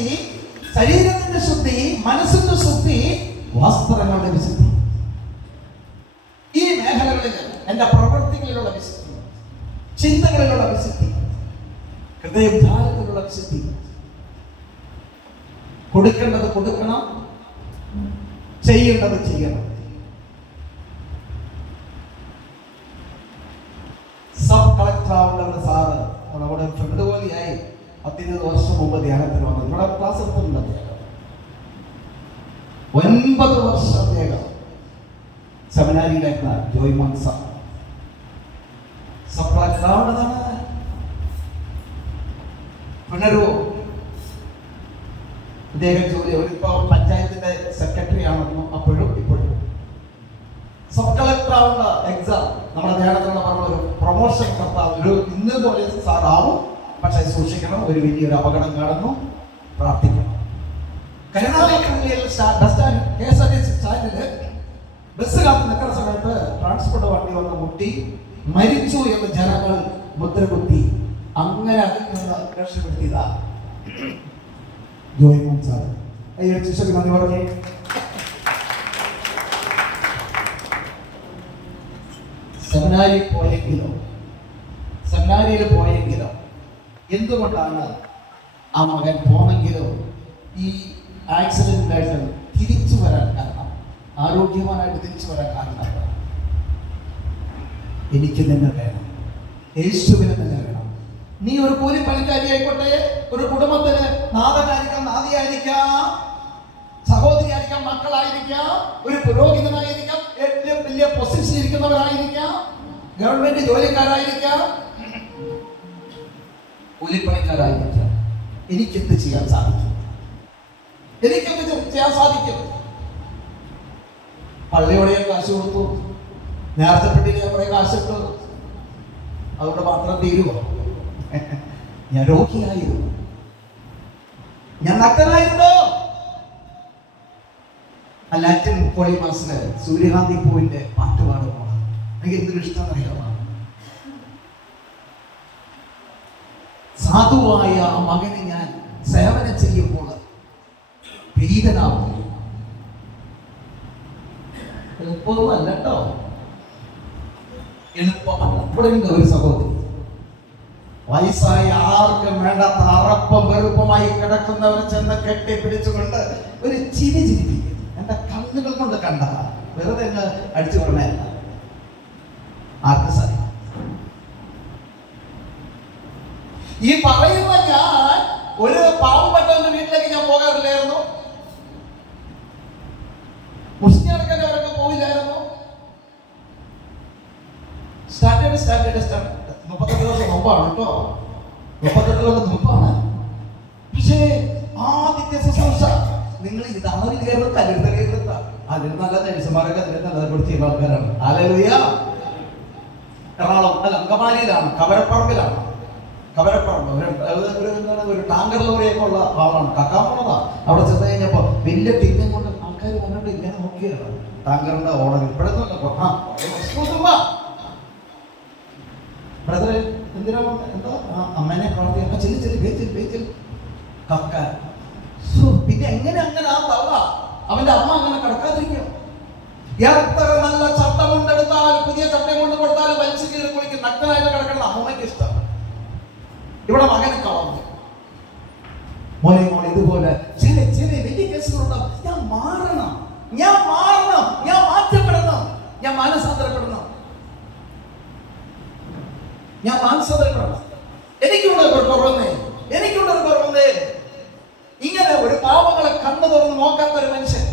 ശുദ്ധി, ശരീരത്തിന്റെ ശുദ്ധി, മനസ്സിന്റെ ശുദ്ധി, വസ്ത്രങ്ങളുടെ വിശുദ്ധി. ഈ മേഖലകളിൽ എന്റെ പ്രവൃത്തികളിലുള്ള വിശുദ്ധി, ചിന്തകളിലുള്ള വിശുദ്ധി, ഹൃദയധാരത്തിലുള്ള വിശുദ്ധി. കൊടുക്കേണ്ടത് കൊടുക്കണം, ചെയ്യേണ്ടത് ചെയ്യണം. സബ് കളക്ടർ ആവേണ്ട സാറ് നമ്മുടെ ഫ്രണ്ട് പോലെയായി 10-20 വർഷം മുമ്പ് ധ്യാനത്തിന് വന്നത്. നമ്മുടെ ക്ലാസ് എടുത്തിട്ടുണ്ട്. 9 വർഷം അദ്ദേഹം സെമിനാരിയിലായിരുന്ന ജോയ്മോൻ സാർ സബ് കളക്ടർ ആവേണ്ടതാണ്. പുനരോ അദ്ദേഹം ജോലി ഒരിപ്പോ പഞ്ചായത്തിന്റെ സെക്രട്ടറി ആണെന്നും അപ്പോഴും ഇപ്പോഴും സബ് കളക്ടർ ആവുന്ന എക്സാം നമ്മുടെ ധ്യാനത്തിലുള്ള പറഞ്ഞ ഒരു പ്രൊമോഷൻ കർത്താവ് ഒരു ഇന്ന് പോലെ സാറാവും. പക്ഷെ സൂക്ഷിക്കണം, ഒരു വലിയൊരു അപകടം കാണുന്നു, പ്രാർത്ഥിക്കണം. കരുണാലയങ്ങളിൽ ബസ് കാത്ത് നിൽക്കുന്ന സമയത്ത് ട്രാൻസ്പോർട്ട് വണ്ടി വന്ന് മുട്ടി മരിച്ചു എന്ന് ജനങ്ങൾ മുദ്രകുത്തി. അങ്ങനെ അതിൽ നിന്ന് രക്ഷപ്പെടുത്തിയതാ ജോയ്മോൻ സാർ. ശിശുക്ക് നന്ദി പറഞ്ഞേ. സെമിനാരിയിൽ പോയെങ്കിലോ എന്തുകൊണ്ടാണ് ആ മകൻ പോണെങ്കിലോ ഈ ആക്സിഡന്റിലായിട്ട് തിരിച്ചു വരാൻ കാരണം, ആരോഗ്യവാനായിട്ട് തിരിച്ചു വരാൻ കാരണം എനിക്ക് തന്നെ വേണം, യേശുവിനെ തന്നെ വേണം. നീ ഒരു കൂലിപ്പണിക്കാരി ആയിക്കോട്ടെ, ഒരു കുടുംബത്തിന് നാഥനായിരിക്കാം, നാദിയായിരിക്കാം, സഹോദരിയായിരിക്കാം, മക്കളായിരിക്കാം, ഒരു പുരോഹിതനായിരിക്കാം, ഏറ്റവും വലിയ പൊസിഷൻ ഇരിക്കുന്നവരായിരിക്കാം, ഗവൺമെന്റ് ജോലിക്കാരായിരിക്കാം, കൂലിപ്പണിക്കാരായിരിക്കാം. എനിക്കെന്ത് ചെയ്യാൻ സാധിക്കും? പള്ളിയോടെ കാശ് കൊടുത്തു, നേർച്ചപ്പെട്ടിന് കുറെ കാശിട്ടു, അതുകൊണ്ട് മാത്രം തീരുമോ? ഞാൻ രോഗിയായിരുന്നു, ഞാൻ നഗ്നനായിരുന്നു. ലാറ്റിൻ പോളിമാസിന് സൂര്യകാന്തി പൂവിന്റെ പാട്ട് പാടുമ്പോൾ എനിക്ക് എന്തൊരു ഇഷ്ടം അറിയാമോ? സാധുവായ ആ മകന് ഞാൻ സേവനം ചെയ്യുമ്പോൾ പീഡിതനാവുന്നു. എളുപ്പമല്ല കേട്ടോ, എളുപ്പമല്ല. ഇവിടെ ഒരു സഹോദരി വയസ്സായ ആർക്കും വേണ്ടാത്ത അറപ്പം വെറുപ്പമായി കിടക്കുന്നവർ ചെന്ന് കെട്ടിപ്പിടിച്ചുകൊണ്ട് ഒരു ചിരി ചിരിപ്പിക്കും. എന്റെ കണ്ണുകൾ കൊണ്ട് കണ്ടതാ, വെറുതെ അടിച്ചു പറഞ്ഞല്ല. ആർക്ക് സാധിക്കും? ഈ പറയുന്ന ഞാൻ ഒരു പാവപ്പെട്ടവന്റെ വീട്ടിലേക്ക് ഞാൻ പോകാറില്ലായിരുന്നു, മുസ്ലിം അവരൊക്കെ പോവില്ലായിരുന്നു. സ്റ്റാൻഡേർഡ് 38 ദിവസം മുമ്പാണ് കേട്ടോ, 38 കൊല്ലം മുമ്പാണ്. പക്ഷേ ആദ്യത്തെ ശുശ്രൂഷ നിങ്ങൾ ഇതാണ് കയറുന്നത്, കരുതലേറുന്ന അതിന് നല്ല നഴ്സുമാരൊക്കെ അതിന് നല്ലത് ചെയ്യുന്ന ആൾക്കാരാണ്. ഹല്ലേലൂയ. എറണാകുളം അല്ല, അങ്കമാലിയിലാണ്, കവരപ്പറമ്പിലാണ്. കവരപ്പറമ്പ് ഒരു ടാങ്കർ ലോറിയൊക്കെ ഉള്ള ആളാണ്. കക്കാൻ പോണതാ. അവിടെ ചെന്ന് കഴിഞ്ഞപ്പോ വലിയ ടിന്നും കൊണ്ട് ആൾക്കാർ വന്നിട്ട് ഇങ്ങനെ നോക്കിയാണ് ടാങ്കറിന്റെ ഓർഡർ. ഇവിടെ ബ്രദറെ എന്തിനാ എന്തോ അമ്മേനെ പ്രാർത്ഥിക്കാൻ ചെല്ലി കക്കാൻ. പിന്നെ എങ്ങനെ അങ്ങനെ ആ തവണ അവന്റെ അമ്മ അങ്ങനെ കിടക്കാതിരിക്കും? എത്ര നല്ല ചട്ടം കൊണ്ടെടുത്താലും പുതിയ ചട്ടം കൊണ്ട് കൊടുത്താലും വലിച്ചു കീറി കുളിക്കും. നഗ്നനായിട്ട് കിടക്കണം അമ്മയ്ക്ക് ഇഷ്ടം. ഇവിടെ മകനെ കളഞ്ഞു. മോനെ ഇതുപോലെ ചില വലിയ കേസുകളുണ്ടാവും. ഞാൻ മാറണം, ഞാൻ മാറ്റപ്പെടണം, ഞാൻ മാനസാന്തരപ്പെടണം. എനിക്കുണ്ട് ഒരു കുറവന്നേ. ഇങ്ങനെ ഒരു പാവങ്ങളെ കണ്ണു തുറന്ന് നോക്കാത്ത ഒരു മനുഷ്യൻ,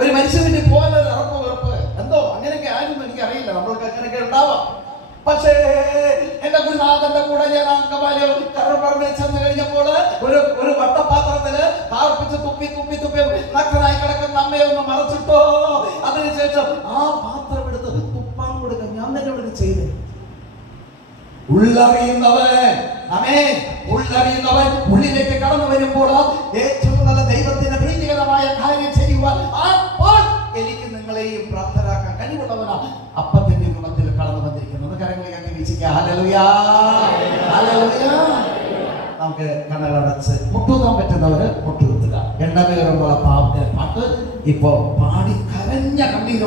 ഒരു മനുഷ്യന്റെ പോലെ ഇറപ്പ് വെറുപ്പ് എന്തോ അങ്ങനെയൊക്കെ ആയിരുന്നു. എനിക്കറിയില്ല, നമ്മൾക്ക് അങ്ങനെയൊക്കെ ഉണ്ടാവാം. പക്ഷേ എന്റെ ഗുരുനാഥന്റെ കൂടെ ഞാൻ അങ്കമാലി കറുപറമ്പിൽ ചെന്ന് കഴിഞ്ഞപ്പോൾ ഒരു വട്ടപാത്രത്തില് താർപ്പിച്ച് തുപ്പി നഗ്നനായി കിടക്കുന്ന അമ്മയെ ഒന്ന് മറച്ചിട്ടോ. അതിനുശേഷം ആ പാത്രം എടുത്ത് തുപ്പാൻ കൊടുക്കാൻ ഞാൻ തന്നെ ഇവിടെ ചെയ്തു. ഉള്ളറിയുന്നവൻ ഉള്ളിലേക്ക് കടന്നു വരുമ്പോൾ ഏറ്റവും നല്ല ദൈവത്തിന്റെ പ്രീതികരമായ കാര്യം ചെയ്യുവാൻ അപ്പോൾ എനിക്ക് നിങ്ങളെയും പ്രാപ്തരാക്കാൻ കഴിവുള്ളവനാ അപ്പത്തിന്റെ രൂപത്തിൽ കടന്നു വന്നിരിക്കുന്നത്. കരങ്ങളെ വീക്ഷിക്കുക. ഹല്ലേലൂയ. നമുക്ക് കണ്ണുകളടച്ച് മുട്ടുകുത്താൻ പറ്റുന്നവര് മുട്ടുകുത്തുക. എണ്ണ പേരുള്ള പാട്ട് ഇപ്പൊ പാടി കരഞ്ഞ കണ്ണീര്